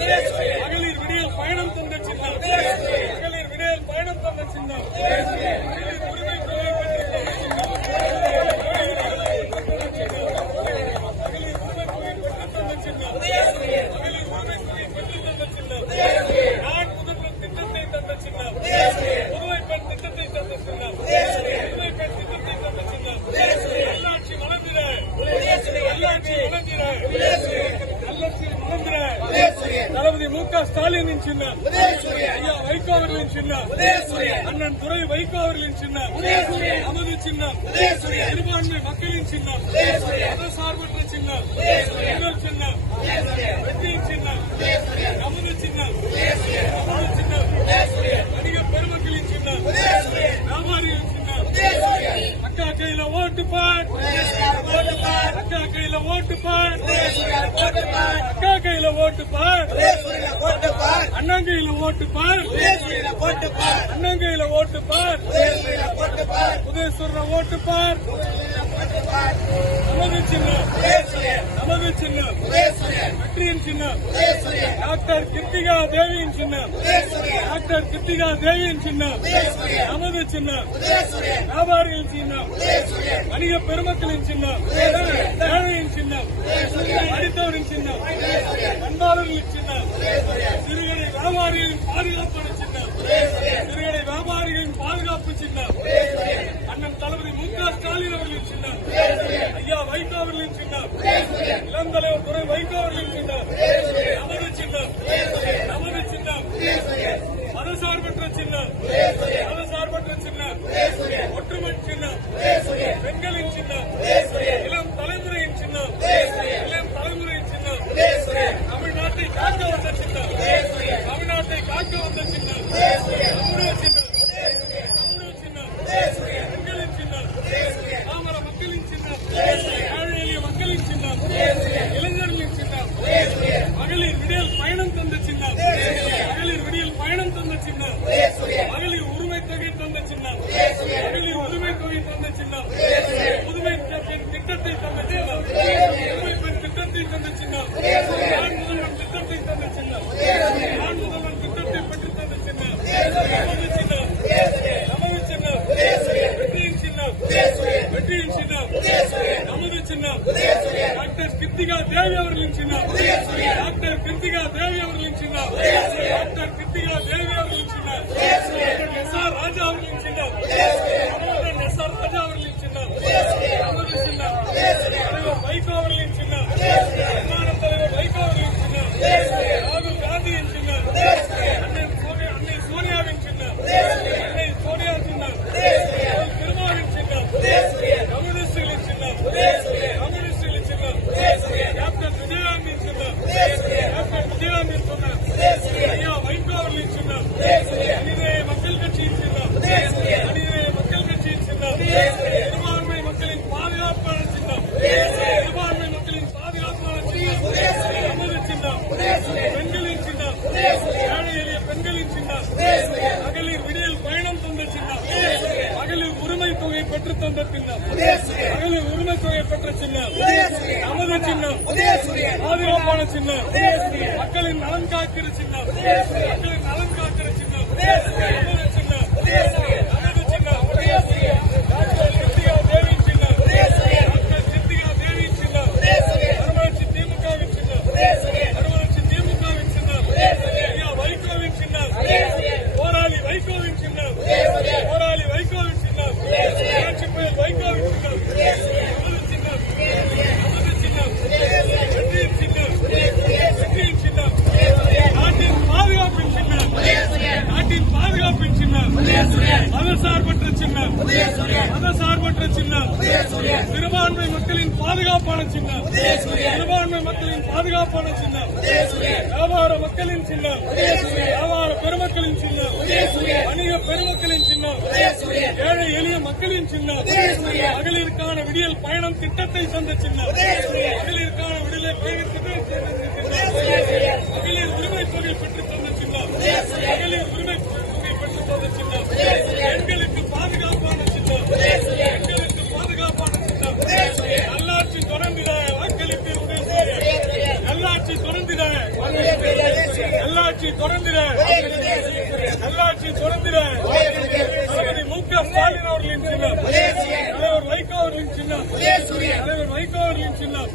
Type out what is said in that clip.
மகளிர் விடியல் பயணம் தந்த சின்னம். மகளிர் விடியல் பயணம் தந்த சின்னம். மகளிர் உரிமை தொகை பெற்று தந்த சின்னம். மகளிர் உரிமை தொகை பெற்று தந்த சின்னம். மகளிர் உரிமை தொகை பெற்று தந்த சின்னம். நான் முதல்வர் திட்டத்தை தந்த சின்னம். புதுவை பெண் திட்டத்தை தந்த சின்னம். புதுவை பெண் திட்டத்தை தந்த சின்னம். நல்லாட்சி வளர்ந்திட, நல்லாட்சி வளர்ந்திட, நல்லாட்சி வளர்ந்திட. தளபதி மு.க. ஸ்டாலினின் சின்னம். ஐயா வைகோ அவர்களின் சின்னம். அண்ணன் துரை வைகோ அவர்களின் சின்னம். நமது சின்னம். சிறுபான்மை மக்களின் சின்னம். மதசார்பற்ற சின்னம். முதல் சின்னம். வெற்றியின் சின்னம். நமது சின்னம். நமது சின்னம். வணிக பெருமக்களின் சின்னம். வியாபாரிகளின் சின்னம். அக்கா கையில ஓட்டு பார். அக்கா கையில ஓட்டு பார். அக்கா கையில ஓட்டு பார். அண்ணங்கையில ஓட்டு பார். அண்ணங்கையில ஓட்டு பார். உதயசூர ஓட்டு பார். நமது சின்னம். நமது சின்னம். வெற்றியின் சின்னம். டாக்டர் கிருத்திகா தேவியின் சின்னம். டாக்டர் கிருத்திகா தேவியின் சின்னம். நமது சின்னம். வியாபாரிகளின் சின்னம். வணிக பெருமக்களின் சின்னம். ஏழையின் சின்னம். படித்தவரின் சின்னம். பண்பாளர்களின் சின்னம். சிறுகடை வியாபாரிகளின் பாதுகாப்பான சின்னம். சிறுகடை வியாபாரிகளின் பாதுகாப்பு சின்னம். அண்ணன் தளபதி மு.க. ஸ்டாலின் அவர்களின் சின்னம். ஐயா வைகோ அவர்களின் சின்னம். இளம் தலைவர் துரை வைகோ அவர்களின் சின்னம். நமது சின்னம். நமது சின்னம். மதசார்பற்ற சின்னம். மதசார்பற்ற சின்னம். ஒற்றுமை சின்னம். பெண்களின் சின்னம். இளம் தலைமுறையின் சின்னம். இளம் தலைமுறையின் சின்னம். தமிழ்நாட்டை காக்க வந்த சின்னம். தமிழ்நாட்டை காக்க வந்த சின்னம். நம்முடைய சின்னம். நம்முடைய சின்னம். பெண்களின் சின்னம். பாமர மக்களின் சின்னம். ஏழை எளிய மக்களின் சின்னம். இளைஞர்களின் சின்னம். மகளிர் விடியல் பயணம் தந்த சின்னம். மகளிர் விடியல் பயணம் தந்த சின்னம். மகளிர் உரிமை தொகை தந்த சின்னம். மகளிர் உரிமை தொகை தந்த சின்னம். புதுமை பெண் திட்டத்தை தந்த சின்னம். புதுமை பெண் திட்டத்தை தந்த சின்னம். நான் முதல்வன் திட்டத்தை தந்த சின்னம். நான் முதல்வன் திட்டத்தை பெற்று தந்த சின்னம். நமது சின்னம். நமது சின்னம். வெற்றியின் சின்னம். வெற்றியின் சின்னம். நமது சின்னம். டாக்டர் கிருத்திகா தேவி அவர்களின் சின்னம். டாக்டர் கிருத்திகா தேவி அவர்களின் சின்னம். டாக்டர் கிருத்திகா தேவி அவர்களின் சின்னம். எஸ்.ஆர். ராஜா அவர்களின் சின்னம். எஸ்.ஆர். ராஜா அவர்களின் சின்னம். நமது சின்னம். தலைவர் வைகோ அவர்களின் சின்னம். விமான தலைவர் வைகோ அவர்களின் சின்னம். ராகுல் காந்தியின் சின்னம். அன்னை சோனியாவின் சின்னம். அன்னை சோனியா சின்னம். திருமாவின் சின்னம். கம்யூனிஸ்டுகளின் சின்னம். கம்யூனிஸ்டுகளின் சின்னம். டாக்டர் விஜயகாந்தின் சின்னம். டாக்டர் விஜயகாந்தின் சின்னம். ஐயா வைகோ அவர்களின் சின்னம். மனிதநேய மக்கள் கட்சியின் சின்னம். மனிதநேய மக்கள் கட்சியின் சின்னம். சிறுபான்மை மக்களின் பாதுகாப்பான சின்னம். சிறுபான்மை மக்களின் பாதுகாப்பான சின்னம். நமது சின்னம். பெண்களின் சின்னம். ஏழை எளிய பெண்களின் சின்னம். மகளிர் விடியல் பயணம் தந்த சின்னம். மகளிர் உரிமை தொகை பெற்று தந்த சின்னம். மகளிர் உரிமை தொகை பெற்ற சின்னம். நமது சின்னம். பாதுகாப்பான சின்னம். மக்களின் நலன் காக்கிற சின்னம். மக்களின் நலன் காக்கிற சின்னம். நமது சின்னம். நமது சின்னம். டாக்டர் கிருத்திகா தேவியின் சின்னம். டாக்டர் கிருத்திகா தேவியின் சின்னம். மறுமலர்ச்சி திமுகவின் சின்னம். மறுமலர்ச்சி திமுகவின் சின்னம். ஐயா வைகோவின் சின்னம். போராளி வைகோவின் சின்னம். போராளி வைகோவின் சின்னம். புரட்சி புயல் வைகோவின் சின்னம். நமது சின்னம். நமது சின்னம். வெற்றியின் சின்னம். வெற்றியின் சின்னம். நாட்டின் பாதுகாப்பின் சின்னம். நாட்டின் பாதுகாப்பின் சின்னம். மதசார்பற்ற சின்னம். மதசார்பற்ற சின்னம். சிறுபான்மை மக்களின் பாதுகாப்பான சின்னம். சிறுபான்மை மக்களின் பாதுகாப்பான சின்னம். வியாபார மக்களின் சின்னம். வியாபார பெருமக்களின் சின்னம். வணிக பெருமக்களின் சின்னம். ஏழை எளிய மக்களின் சின்னம். மகளிருக்கான விடியல் பயணம் திட்டத்தை தந்த சின்னம். மகளிருக்கான விடுதலை திட்டத்தை மகளிர் உரிமை தொகை பெற்று தந்த சின்னம். மகளிர் உரிமை தொகை பெற்று தந்த சின்னம். பெண்களுக்கு பாதுகாப்பான சின்னம். பெண்களுக்கு பாதுகாப்பான சின்னம். நல்லாட்சி தொடர்ந்திட வாக்களிப்பீர். நல்லாட்சி தொடர்ந்திட நல்லாட்சி தொடர்ந்திட தளபதி மு.க. ஸ்டாலின் அவர்களின் சின்னம் தலைவர் வைகோ அவர்களின் சின்னம்